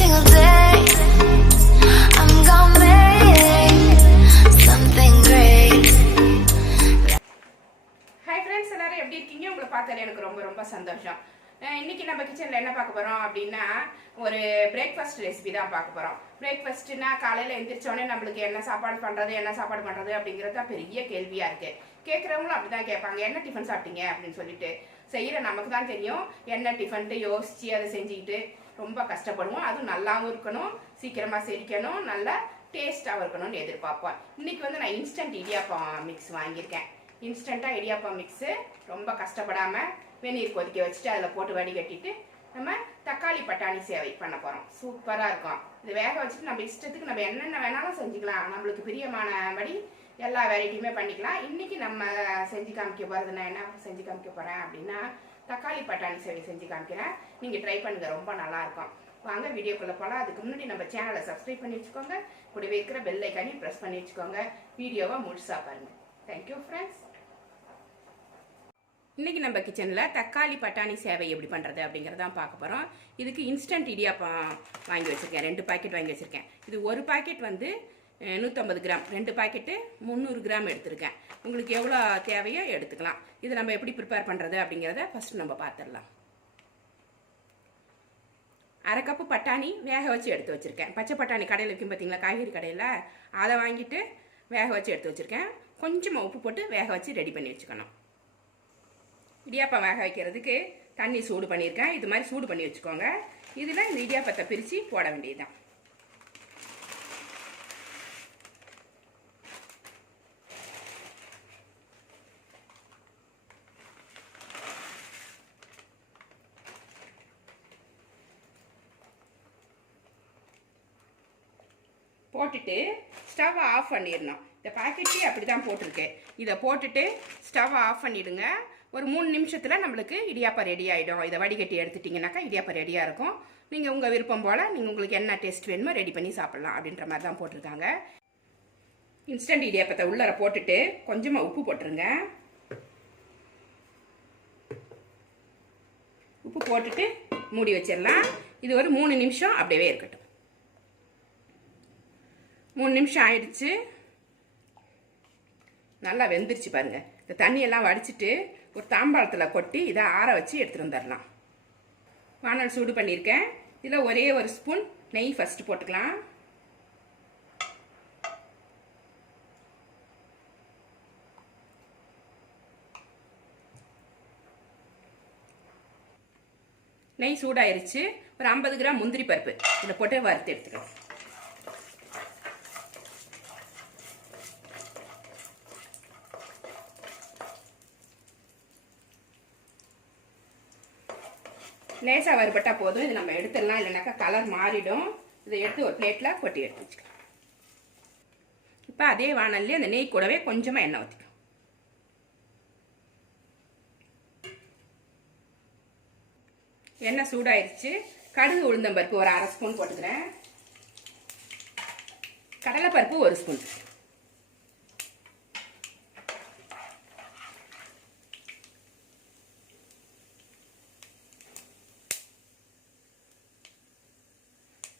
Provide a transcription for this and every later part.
single day. I'm gonna make something great. Hi friends, எல்லாரும் எப்படி இருக்கீங்க? உங்களை பார்த்ததுல எனக்கு ரொம்ப ரொம்ப சந்தோஷம். இன்னைக்கு நம்ம கிச்சன்ல என்ன பார்க்க போறோம் அப்படின்னா ஒரு பிரேக்ஃபாஸ்ட் ரெசிபி தான் பார்க்க போறோம். பிரேக்ஃபாஸ்ட்னா காலையில எந்திரிச்ச உடனே நம்மளுக்கு என்ன சாப்பாடு பண்றது அப்படிங்கிறது தான் பெரிய கேள்வியா இருக்கு. கேட்குறவங்களும் அப்படிதான் கேட்பாங்க, என்ன டிஃபன் சாப்பிட்டீங்க அப்படின்னு சொல்லிட்டு. செய்யற நமக்கு தான் தெரியும் என்ன டிஃபன்ட்டு யோசிச்சு அதை செஞ்சுக்கிட்டு ரொம்ப கஷ்டப்படுவோம். அதுவும் நல்லாவும் இருக்கணும், சீக்கிரமா செரிக்கணும், நல்லா டேஸ்டாகவும் இருக்கணும்னு எதிர்பார்ப்போம். இன்னைக்கு வந்து நான் இன்ஸ்டன்ட் இடியாப்பம் மிக்ஸ் வாங்கியிருக்கேன். இன்ஸ்டண்ட்டாக இடியாப்பம் மிக்ஸு ரொம்ப கஷ்டப்படாமல் வெந்நீர் கொதிக்க வச்சுட்டு அதில் போட்டு வடிகட்டிட்டு நம்ம தக்காளி பட்டாணி சேவை பண்ண போகிறோம். சூப்பராக இருக்கும். இது வேக வச்சுட்டு நம்ம இஷ்டத்துக்கு நம்ம என்னென்ன வேணாலும் செஞ்சுக்கலாம். நம்மளுக்கு பிரியமானபடி எல்லா வெரைட்டியுமே பண்ணிக்கலாம். இன்றைக்கி நம்ம செஞ்சு காமிக்க போகிறது, நான் என்ன செஞ்சு காமிக்க போகிறேன் அப்படின்னா தக்காளி பட்டாணி சேவை செஞ்சு காமிக்கிறேன். நீங்கள் ட்ரை பண்ணுங்கள், ரொம்ப நல்லாயிருக்கும். வாங்க வீடியோக்குள்ளே போகலாம். அதுக்கு முன்னாடி நம்ம சேனலை சப்ஸ்கிரைப் பண்ணி வச்சுக்கோங்க, கூடவே இருக்கிற பெல் ஐக்கானையும் ப்ரெஸ் பண்ணி வச்சுக்கோங்க. வீடியோவை முழுசாக பாருங்கள். Thank you friends. இன்றைக்கி நம்ம கிச்சனில் தக்காளி பட்டாணி சேவை எப்படி பண்ணுறது அப்படிங்கிறதான் பார்க்க போகிறோம். இதுக்கு இன்ஸ்டன்ட் இடியாப்பம் வாங்கி வச்சுருக்கேன். 2 பாக்கெட் வாங்கி வச்சுருக்கேன். இது ஒரு பாக்கெட் வந்து 150 கிராம், 2 பாக்கெட்டு 300 கிராம் எடுத்துருக்கேன். உங்களுக்கு எவ்வளோ தேவையோ எடுத்துக்கலாம். இது நம்ம எப்படி ப்ரிப்பேர் பண்ணுறது அப்படிங்கிறத ஃபஸ்ட்டு நம்ம பார்த்துடலாம். 1/2 கப்பு பட்டாணி வேக வச்சு எடுத்து வச்சுருக்கேன். பச்சை பட்டாணி கடையில் இருக்கும் பார்த்தீங்களா, காய்கறி கடையில், அதை வாங்கிட்டு வேக வச்சு எடுத்து வச்சுருக்கேன். கொஞ்சமாக உப்பு போட்டு வேக வச்சு ரெடி பண்ணி வச்சுக்கணும். இடியாப்பம் வேக வைக்கிறதுக்கு தண்ணி சூடு பண்ணியிருக்கேன். இது மாதிரி சூடு பண்ணி வச்சுக்கோங்க. இதில் இந்த இடியாப்பத்தை பிரித்து போட வேண்டியதுதான். போட்டுட்டு ஸ்டவ் ஆஃப் பண்ணிடணும். இந்த பாக்கெட்லேயே அப்படி தான் போட்டிருக்கேன். இதை போட்டுட்டு ஸ்டவ் ஆஃப் பண்ணிவிடுங்க. ஒரு 3 நிமிஷத்தில் நம்மளுக்கு இடியாப்பம் ரெடி ஆகிடும். இதை வடிகட்டி எடுத்துட்டிங்கனாக்கா இடியாப்பம் ரெடியாக இருக்கும். நீங்கள் உங்கள் விருப்பம் போல் நீங்கள் உங்களுக்கு என்ன டேஸ்ட் வேணுமோ ரெடி பண்ணி சாப்பிட்லாம் அப்படின்ற மாதிரி தான் போட்டிருக்காங்க. இன்ஸ்டன்ட் இடியாப்பத்தை உள்ளர போட்டுட்டு கொஞ்சமாக உப்பு போட்டுருங்க. உப்பு போட்டுட்டு மூடி வச்சிடலாம். இது ஒரு 3 நிமிஷம் அப்படியே இருக்கட்டும். 3 நிமிஷம் ஆயிடுச்சு. நல்லா வெந்துருச்சு பாருங்கள். இந்த தண்ணியெல்லாம் வடிச்சிட்டு ஒரு தாம்பாளத்தில் கொட்டி இதை ஆற வச்சு எடுத்துகிட்டு வந்துடலாம். வானல் சூடு பண்ணியிருக்கேன். இதில் ஒரே ஒரு ஸ்பூன் நெய் ஃபஸ்ட்டு போட்டுக்கலாம். நெய் சூடாயிருச்சு. ஒரு 50 கிராம் முந்திரி பருப்பு இதை போட்டு வறுத்து எடுத்துக்கலாம். லேசாக வறுபட்டால் போதும். இது நம்ம எடுத்துடலாம், இல்லைனாக்கா கலர் மாறிடும். இதை எடுத்து ஒரு பிளேட்டில் கொட்டி எடுத்து வச்சுக்கலாம். இப்போ அதே வானல்லே அந்த நெய் கூடவே கொஞ்சமாக எண்ணெய் ஊற்றிக்கலாம். எண்ணெய் சூடாயிருச்சு. கடுகு உளுந்தம்பருப்பு ஒரு 1/2 ஸ்பூன் போட்டுக்கிறேன். கடலைப்பருப்பு 1 ஸ்பூன்.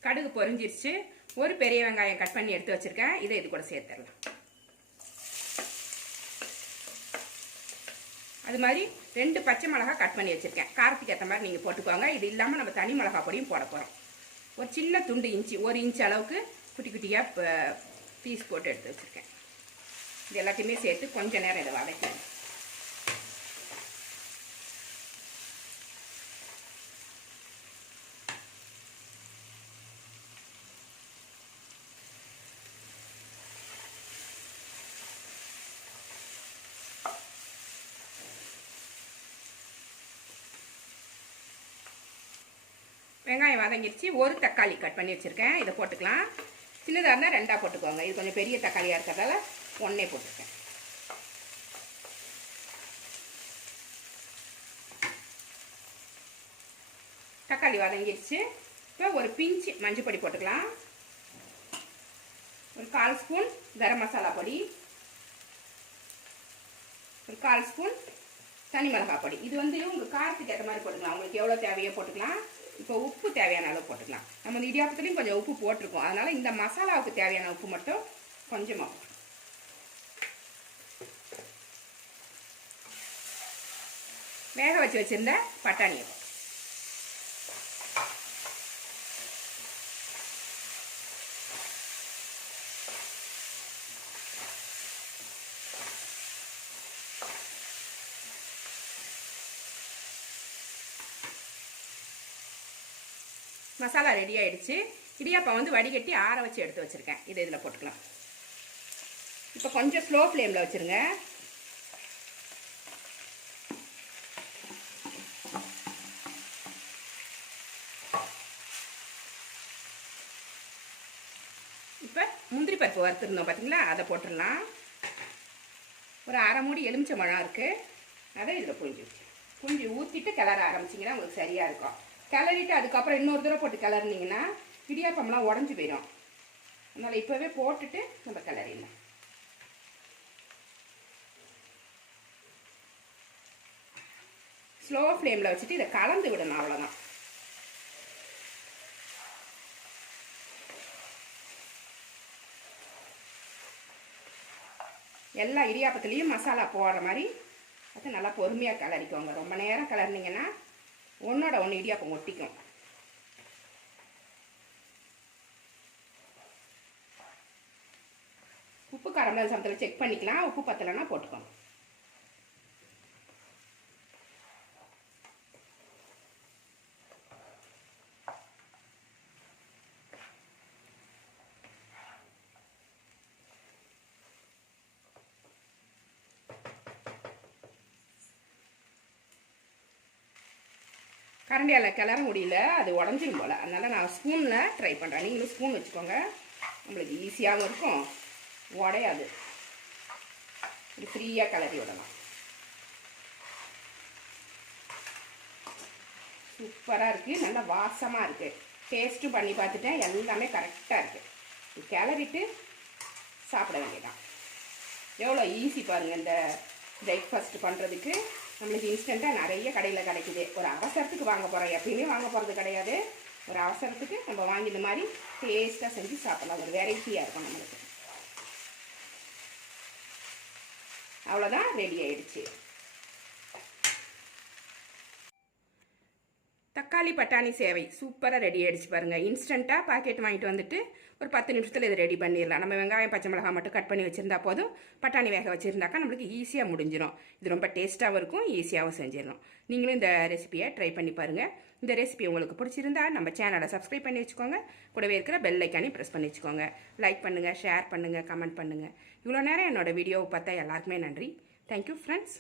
கடுகு பொரிஞ்சிருச்சு. ஒரு பெரிய வெங்காயம் கட் பண்ணி எடுத்து வச்சிருக்கேன். இதை இது கூட சேர்த்துடலாம். அது மாதிரி 2 பச்சை மிளகாய் கட் பண்ணி வச்சிருக்கேன். காரத்துக்கு ஏற்ற மாதிரி நீங்கள் போட்டுக்கோங்க. இது இல்லாமல் நம்ம தனி மிளகாய் பொடியும் போட போகிறோம். ஒரு சின்ன துண்டு இஞ்சி 1 இன்ச் அளவுக்கு குட்டி குட்டியாக பீஸ் போட்டு எடுத்து வச்சுருக்கேன். இது எல்லாத்தையுமே சேர்த்து கொஞ்சம் நேரம் இதை வதக்கணும். வெங்காயம் வதங்கிடுச்சு. ஒரு தக்காளி கட் பண்ணி வச்சுருக்கேன். இதை போட்டுக்கலாம். சின்னதாக இருந்தால் 2ஆக போட்டுக்கோங்க. இது கொஞ்சம் பெரிய தக்காளியாக இருக்கிறதால 1 போட்டிருக்கேன். தக்காளி வதங்கிடுச்சு. இப்போ ஒரு பிஞ்சு மஞ்சள் பொடி போட்டுக்கலாம். ஒரு 1/4 ஸ்பூன் கரம் மசாலா பொடி, ஒரு 1/4 ஸ்பூன் தனி மிளகாய் பொடி. இது வந்து உங்களுக்கு காரத்துக்கு ஏற்ற மாதிரி போட்டுக்கலாம். உங்களுக்கு எவ்வளோ தேவையோ போட்டுக்கலாம். இப்போ உப்பு தேவையான அளவு போட்டுக்கலாம். நம்ம இந்த இடியாப்பத்துலேயும் கொஞ்சம் உப்பு போட்டிருக்கோம், அதனால் இந்த மசாலாவுக்கு தேவையான உப்பு மட்டும் கொஞ்சமாக. வேக வச்சிருந்த பட்டாணியை மசாலா ரெடி ஆயிடுச்சு. இடியாப்பம் வந்து வடிகட்டி ஆற வச்சு எடுத்து வச்சுருக்கேன். இதை இதில் போட்டுக்கலாம். இப்போ கொஞ்சம் ஸ்லோ ஃப்ளேமில் வச்சுருங்க. இப்போ முந்திரி பருப்பு வறுத்துருந்தோம் பார்த்தீங்களா, அதை போட்டுடலாம். ஒரு அரை மூடி எலுமிச்சை பழம் இருக்குது, அதை இதில் புழிஞ்சு ஊற்றிட்டு கிளற ஆரம்பிச்சிங்கன்னா உங்களுக்கு சரியாக இருக்கும். கிளறிட்டு அதுக்கப்புறம் இன்னொரு தடவை போட்டு கிளறினீங்கன்னா இடியாப்பம்லாம் உடஞ்சி போயிடும். அதனால் இப்போவே போட்டுட்டு நம்ம கிளறிடலாம். ஸ்லோ ஃப்ளேமில் வச்சுட்டு இதை கலந்து விடணும், அவ்வளோதான். எல்லா இடியாப்பத்துலேயும் மசாலா போடுற மாதிரி அது நல்லா பொறுமையாக கிளறிக்கோங்க. ரொம்ப நேரம் கிளறினீங்கன்னா ஒன்றோட ஒன்று இடியாப்பம் ஒட்டிக்கும். உப்பு காரம் சமத்தில் செக் பண்ணிக்கலாம். உப்பு பத்தலைன்னா போட்டுக்கோங்க. கரண்டியால் கிளற முடியல, அது உடஞ்சிரும் போல். அதனால் நான் ஸ்பூனில் ட்ரை பண்ணுறேன். நீங்களும் ஸ்பூன் வச்சுக்கோங்க, நம்மளுக்கு ஈஸியாகவும் இருக்கும், உடையாது. இது ஃப்ரீயாக கிளறி விடலாம். சூப்பராக இருக்குது, நல்லா வாசமாக இருக்குது. டேஸ்ட்டும் பண்ணி பார்த்துட்டேன், எல்லாமே கரெக்டாக இருக்குது. இது கிளறிட்டு சாப்பிட வேண்டியதான். எவ்வளோ ஈஸி பாருங்கள். இந்த பிரேக்ஃபாஸ்ட் பண்ணுறதுக்கு நம்மளுக்கு இன்ஸ்டண்ட்டாக நிறைய கடையில் கிடைக்குது. ஒரு அவசரத்துக்கு வாங்க போகிறோம், எப்பயுமே வாங்க போகிறது கிடையாது. ஒரு அவசரத்துக்கு நம்ம வாங்கி இந்த மாதிரி டேஸ்ட்டாக செஞ்சு சாப்பிடலாம். ஒரு வெரைட்டியாக இருக்கும் நம்மளுக்கு. அவ்வளோதான், ரெடி ஆயிடுச்சு. தக்காளி பட்டாணி சேவை சூப்பராக ரெடி ஆகிடுச்சு பாருங்கள். இன்ஸ்டண்ட்டாக பாக்கெட் வாங்கிட்டு வந்துட்டு ஒரு 10 நிமிஷத்தில் இதை ரெடி பண்ணிடலாம். நம்ம வெங்காயம் பச்சை மிளகாய் மட்டும் கட் பண்ணி வச்சுருந்தா போதும். பட்டாணி வேக வச்சுருந்தாக்கா நம்மளுக்கு ஈஸியாக முடிஞ்சிடும். இது ரொம்ப டேஸ்ட்டாகவும் இருக்கும், ஈஸியாகவும் செஞ்சிடணும். நீங்களும் இந்த ரெசிபியை ட்ரை பண்ணி பாருங்கள். இந்த ரெசிபி உங்களுக்கு பிடிச்சிருந்தா நம்ம சேனலை சப்ஸ்கிரைப் பண்ணி வச்சுக்கோங்க. கூடவே இருக்கிற பெல் ஐக்கானையும் ப்ரெஸ் பண்ணி வச்சுக்கோங்க. லைக் பண்ணுங்கள், ஷேர் பண்ணுங்கள், கமெண்ட் பண்ணுங்கள். இவ்வளோ நேரம் என்னோடய வீடியோவை பார்த்தா எல்லாருக்குமே நன்றி. Thank you friends.